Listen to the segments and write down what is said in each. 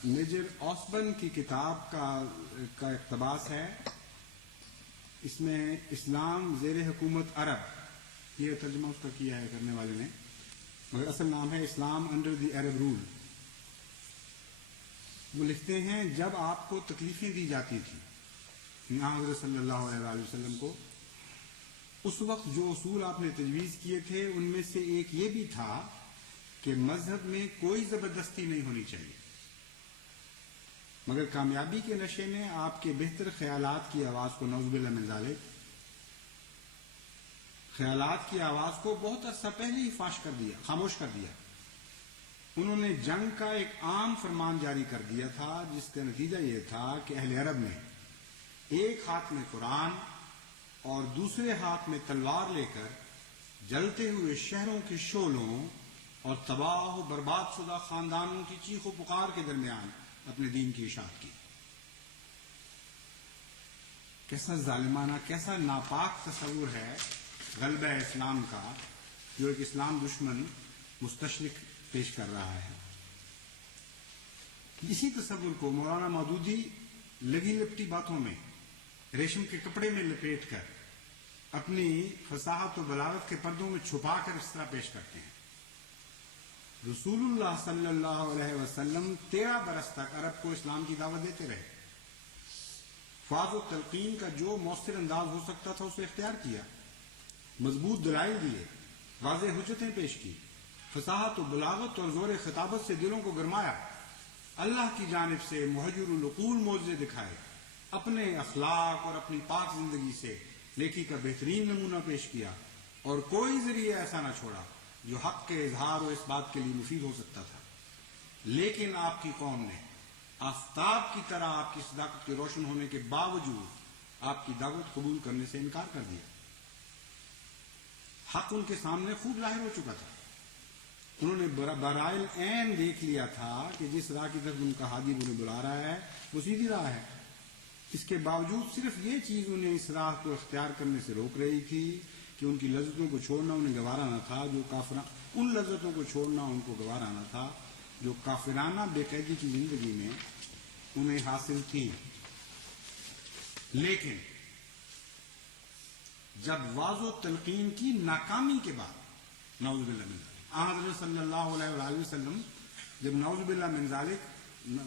Major آسبن کی کتاب کا اقتباس ہے. اس میں اسلام زیر حکومت عرب، یہ ترجمہ اس کا کیا ہے کرنے والے نے، مگر اصل نام ہے اسلام انڈر دی عرب رول. وہ لکھتے ہیں جب آپ کو تکلیفیں دی جاتی تھیں حضرت صلی اللہ علیہ وسلم کو، اس وقت جو اصول آپ نے تجویز کیے تھے ان میں سے ایک یہ بھی تھا کہ مذہب میں کوئی زبردستی نہیں ہونی چاہیے، مگر کامیابی کے نشے میں آپ کے بہتر خیالات کی آواز کو نعوذ باللہ من ذالک، خیالات کی آواز کو بہت عرصہ پہلے ہی خاموش کر دیا. انہوں نے جنگ کا ایک عام فرمان جاری کر دیا تھا جس کا نتیجہ یہ تھا کہ اہل عرب نے ایک ہاتھ میں قرآن اور دوسرے ہاتھ میں تلوار لے کر جلتے ہوئے شہروں کے شعلوں اور تباہ و برباد شدہ خاندانوں کی چیخ و پکار کے درمیان اپنے دین کی اشاعت کی. کیسا ظالمانہ، کیسا ناپاک تصور ہے غلبہ اسلام کا جو ایک اسلام دشمن مستشرق پیش کر رہا ہے. اسی تصور کو مولانا مودودی لگی لپٹی باتوں میں ریشم کے کپڑے میں لپیٹ کر اپنی فصاحت و بلاغت کے پردوں میں چھپا کر اس طرح پیش کرتے ہیں. رسول اللہ صلی اللہ علیہ وسلم 13 برس تک عرب کو اسلام کی دعوت دیتے رہے. فاض و تلقین کا جو مؤثر انداز ہو سکتا تھا اسے اختیار کیا، مضبوط دلائل دیے، واضح حجتیں پیش کی، فصاحت و بلاغت اور زور خطابت سے دلوں کو گرمایا، اللہ کی جانب سے محجر العقول معجزے دکھائے، اپنے اخلاق اور اپنی پاک زندگی سے نیکی کا بہترین نمونہ پیش کیا، اور کوئی ذریعہ ایسا نہ چھوڑا جو حق کے اظہار و اس بات کے لیے مفید ہو سکتا تھا. لیکن آپ کی قوم نے آفتاب کی طرح آپ کی صداقت کے روشن ہونے کے باوجود آپ کی دعوت قبول کرنے سے انکار کر دیا. حق ان کے سامنے خوب ظاہر ہو چکا تھا. انہوں نے برائل عین دیکھ لیا تھا کہ جس راہ کی طرف ان کا ہادی انہیں بلا رہا ہے وہ سیدھی راہ ہے. اس کے باوجود صرف یہ چیز انہیں اس راہ کو اختیار کرنے سے روک رہی تھی کہ ان کی لذتوں کو چھوڑنا انہیں گوارا نہ تھا، ان لذتوں کو چھوڑنا ان کو گوارا نہ تھا جو کافرانہ بے قیدی کی زندگی میں انہیں حاصل تھی. لیکن جب واضح و تلقین کی ناکامی کے بعد نعوذ باللہ من ذالک حضرت صلی اللہ علیہ وآلہ وسلم جب نعوذ باللہ من ذالک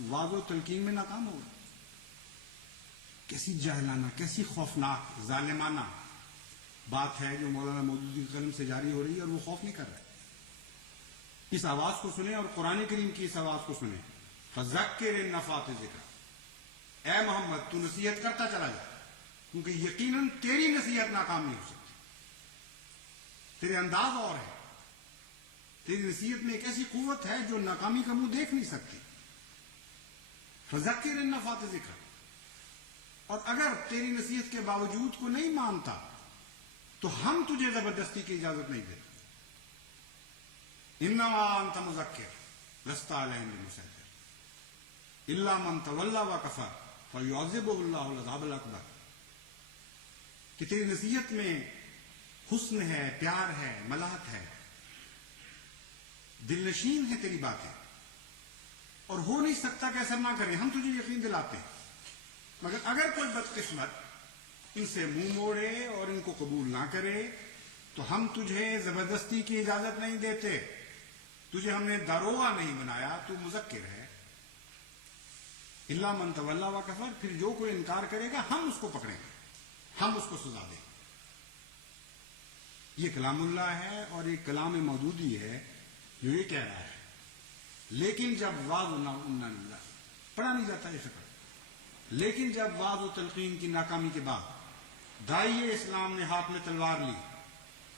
واضح و تلقین میں ناکام ہو گئے، کیسی جاہلانہ، کیسی خوفناک ظالمانہ بات ہے جو مولانا مودودی کے قلم سے جاری ہو رہی ہے، اور وہ خوف نہیں کر رہے. اس آواز کو سنیں اور قرآن کریم کی اس آواز کو سنیں. فذکر ان نفعت ذکر، اے محمد تو نصیحت کرتا چلا جا، کیونکہ یقیناً تیری نصیحت ناکام نہیں ہو سکتی. تیرے انداز اور ہے، تیری نصیحت میں ایک ایسی قوت ہے جو ناکامی کا منہ دیکھ نہیں سکتی. فذکر ان نفعت ذکر، اور اگر تیری نصیحت کے باوجود کو نہیں مانتا تو ہم تجھے زبردستی کی اجازت نہیں دیتے. انما انت مذکر لست علیہم بمسیطر الا من تولی وکفر فیعذبہ اللہ العذاب الاکبر. کہ تیری نصیحت میں حسن ہے، پیار ہے، ملاحت ہے، دل نشین ہے تیری باتیں، اور ہو نہیں سکتا کہ اثر نہ کریں. ہم تجھے یقین دلاتے ہیں، مگر اگر کوئی بدقسمت ان سے منہ موڑے اور ان کو قبول نہ کرے تو ہم تجھے زبردستی کی اجازت نہیں دیتے. تجھے ہم نے داروغہ نہیں بنایا، تو مذکر ہے. الا من تولی وکفر، پھر جو کوئی انکار کرے گا ہم اس کو پکڑیں گے، ہم اس کو سزا دیں گے. یہ کلام اللہ ہے اور یہ کلام مودودی ہے جو یہ کہہ رہا ہے. لیکن جب پڑھا نہیں جاتا یہ فکر، لیکن جب واضح و تلقین کی ناکامی کے بعد داعی اسلام نے ہاتھ میں تلوار لی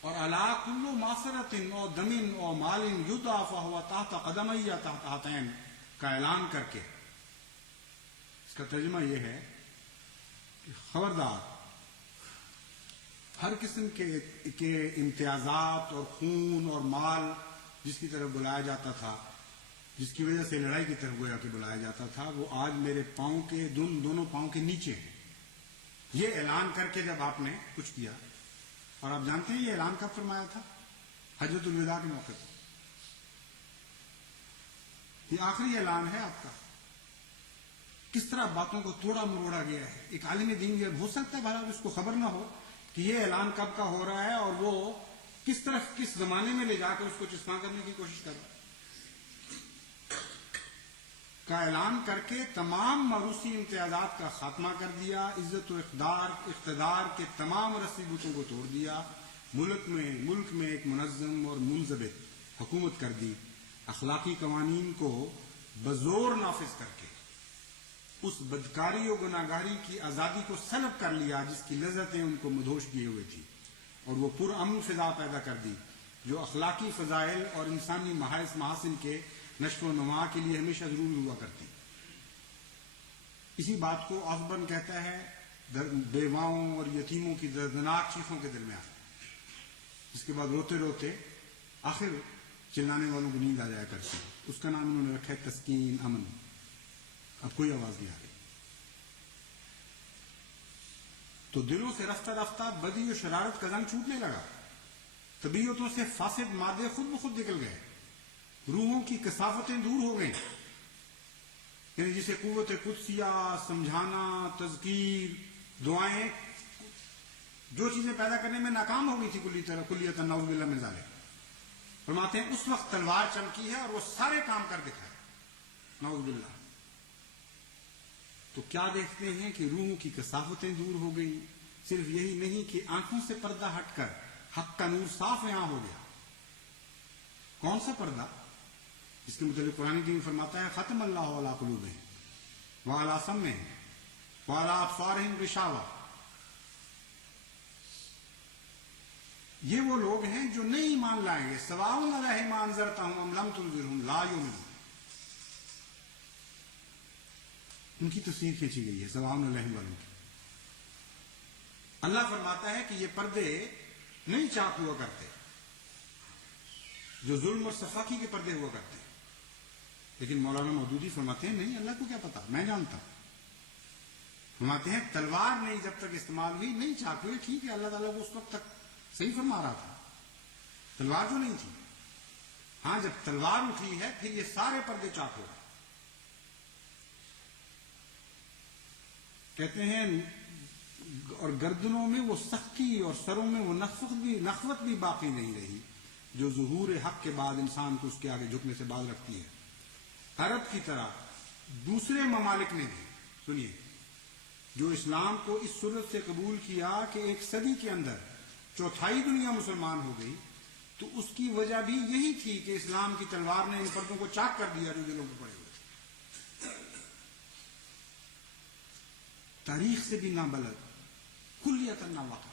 اور علی کل معصرۃ او دم او مال یدعى فهو تحت قدمی تحت ہاتین کا اعلان کر کے، اس کا ترجمہ یہ ہے کہ خبردار، ہر قسم کے امتیازات اور خون اور مال جس کی طرف بلایا جاتا تھا، جس کی وجہ سے لڑائی کی طرف گویا کہ بلایا جاتا تھا، وہ آج میرے پاؤں کے دونوں پاؤں کے نیچے ہیں. یہ اعلان کر کے جب آپ نے کچھ کیا، اور آپ جانتے ہیں یہ اعلان کب فرمایا تھا؟ حجۃ الوداع کے موقع پر. یہ آخری اعلان ہے آپ کا. کس طرح باتوں کو توڑا مروڑا گیا ہے. ایک عالم دین یہ ہو سکتا ہے بھلا اس کو خبر نہ ہو کہ یہ اعلان کب کا ہو رہا ہے اور وہ کس طرف کس زمانے میں لے جا کر اس کو چسپاں کرنے کی کوشش کر رہا ہے. کا اعلان کر کے تمام موروثی امتیازات کا خاتمہ کر دیا، عزت و اقتدار کے تمام رسی بتوں کو توڑ دیا، ملک میں ایک منظم اور منضبط حکومت کر دی، اخلاقی قوانین کو بزور نافذ کر کے اس بدکاری و گناہگاری کی آزادی کو سلب کر لیا جس کی لذتیں ان کو مدہوش کیے ہوئے تھی، اور وہ پرامن فضا پیدا کر دی جو اخلاقی فضائل اور انسانی محاسن کے نشو و نما کے لیے ہمیشہ ضروری ہوا کرتی. اسی بات کو آسبرن کہتا ہے بیواؤں اور یتیموں کی دردناک چیخوں کے درمیان. اس کے بعد روتے روتے آخر چلانے والوں کو نیند آ جایا کرتی. اس کا نام انہوں نے رکھا ہے تسکین، امن. اب کوئی آواز نہیں آ رہی تو دلوں سے رفتہ رفتہ بدی و شرارت کا زنگ چھوٹنے لگا. طبیعتوں سے فاسد مادے خود بخود نکل گئے، روحوں کی کثافتیں دور ہو گئیں. یعنی جسے قوت قدسیہ، سمجھانا، تذکیر، دعائیں، جو چیزیں پیدا کرنے میں ناکام ہو گئی تھی کلیۃ نعوذ باللہ من ذالک، فرماتے ہیں اس وقت تلوار چمکی ہے اور وہ سارے کام کر دکھائے. نعوذ باللہ. تو کیا دیکھتے ہیں کہ روحوں کی کثافتیں دور ہو گئی. صرف یہی نہیں کہ آنکھوں سے پردہ ہٹ کر حق کا نور صاف یہاں ہو گیا. کون سا پردہ؟ اس کے متعلق قرآن کریم فرماتا ہے ختم اللہ علی قلوبہم وعلی سمعہم وعلی ابصارہم غشاوہ. یہ وہ لوگ ہیں جو نہیں ایمان لائیں گے. سواء علیہم انذرتہم ام لم تنذرہم لا یؤمنون. ان کی تصویر کھینچی گئی ہے سواء علیہم والوں کی. اللہ فرماتا ہے کہ یہ پردے نہیں چاک ہوا کرتے جو ظلم اور صفاقی کے پردے ہوا کرتے ہیں. لیکن مولانا مودودی فرماتے ہیں نہیں، اللہ کو کیا پتا، میں جانتا ہوں. فرماتے ہیں تلوار نہیں جب تک استعمال ہوئی نہیں چاک ہوئی. ٹھیک ہے، اللہ تعالیٰ کو اس وقت تک صحیح فرما رہا تھا، تلوار جو نہیں تھی. ہاں جب تلوار اٹھی ہے پھر یہ سارے پردے چاک ہو گئے. کہتے ہیں اور گردنوں میں وہ سختی اور سروں میں وہ نخوت بھی باقی نہیں رہی جو ظہور حق کے بعد انسان کو اس کے آگے جھکنے سے باز رکھتی ہے. عرب کی طرح دوسرے ممالک نے بھی سنیے جو اسلام کو اس صورت سے قبول کیا کہ ایک صدی کے اندر چوتھائی دنیا مسلمان ہو گئی، تو اس کی وجہ بھی یہی تھی کہ اسلام کی تلوار نے ان پردوں کو چاک کر دیا جو دلوں کو پڑے ہوئے تھے. تاریخ سے بھی نابلد، کلیت نہ واقع.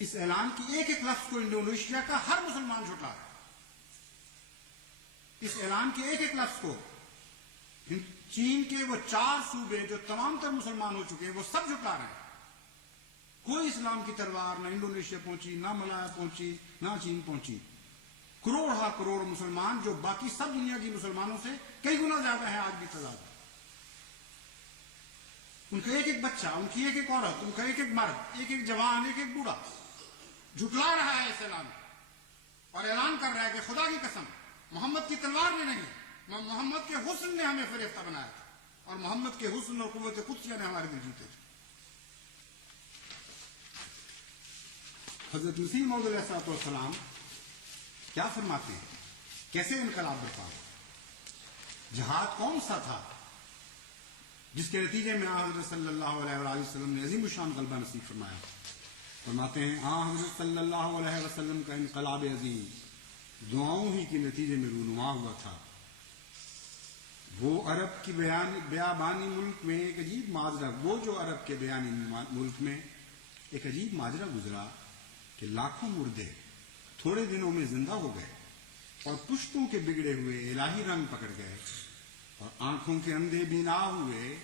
اس اعلان کی ایک ایک لفظ کو انڈونیشیا کا ہر مسلمان جھٹلا رہا ہے. اس اعلان کے ایک ایک لفظ کو چین کے وہ 4 صوبے جو تمام تر مسلمان ہو چکے ہیں وہ سب جھٹلا رہے ہیں. کوئی اسلام کی تلوار نہ انڈونیشیا پہنچی، نہ ملایا پہنچی، نہ چین پہنچی. کروڑ ہا کروڑ مسلمان جو باقی سب دنیا کی مسلمانوں سے کئی گنا زیادہ ہے آج بھی تعداد. ان کا ایک ایک بچہ، ان کی ایک ایک عورت، ان کا ایک ایک مرد، ایک ایک جوان، ایک ایک بوڑھا جھٹلا رہا ہے اس اعلان اور اعلان کر رہا ہے کہ خدا کی قسم محمد کی تلوار نے نہیں، محمد کے حسن نے ہمیں فریفتہ بنایا تھا اور محمد کے حسن اور قوت قدسیہ نے ہمارے دل جیتے تھے. حضرت مسیح موعود علیہ السلام کیا فرماتے ہیں؟ کیسے انقلاب برپا ہوا؟ جہاد کون سا تھا جس کے نتیجے میں حضرت صلی اللہ علیہ وآلہ وسلم نے عظیم الشان غلبہ نصیب فرمایا؟ فرماتے ہیں حضرت صلی اللہ علیہ وسلم کا انقلاب عظیم دعاؤں ہی کے نتیجے میں رونما ہوا تھا. وہ عرب کی بیابانی ملک میں ایک عجیب ماجرا، وہ جو عرب کے بیانی ملک میں ایک عجیب ماجرا گزرا کہ لاکھوں مردے تھوڑے دنوں میں زندہ ہو گئے اور پشتوں کے بگڑے ہوئے الہی رنگ پکڑ گئے اور آنکھوں کے اندھے بینا ہوئے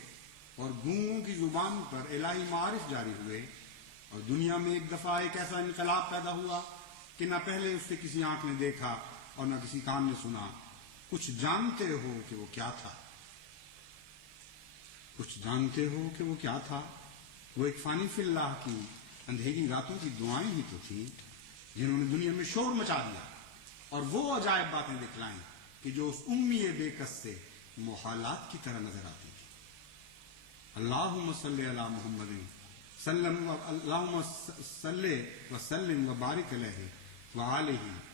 اور گونگوں کی زبان پر الہی معارف جاری ہوئے. اور دنیا میں ایک دفعہ ایک ایسا انقلاب پیدا ہوا کہ نہ پہلے اس سے کسی آنکھ نے دیکھا اور نہ کسی کان نے سنا. کچھ جانتے ہو کہ وہ کیا تھا؟ کچھ جانتے ہو کہ وہ کیا تھا؟ وہ ایک فانی فی اللہ کی اندھیری راتوں کی دعائیں ہی تو تھیں جنہوں نے دنیا میں شور مچا دیا اور وہ عجائب باتیں دکھلائیں کہ جو اس امی بے کس سے محالات کی طرح نظر آتی تھی. اللہم صلی علی محمد اللہم صلی وسلم وبارک علیہ وآلہ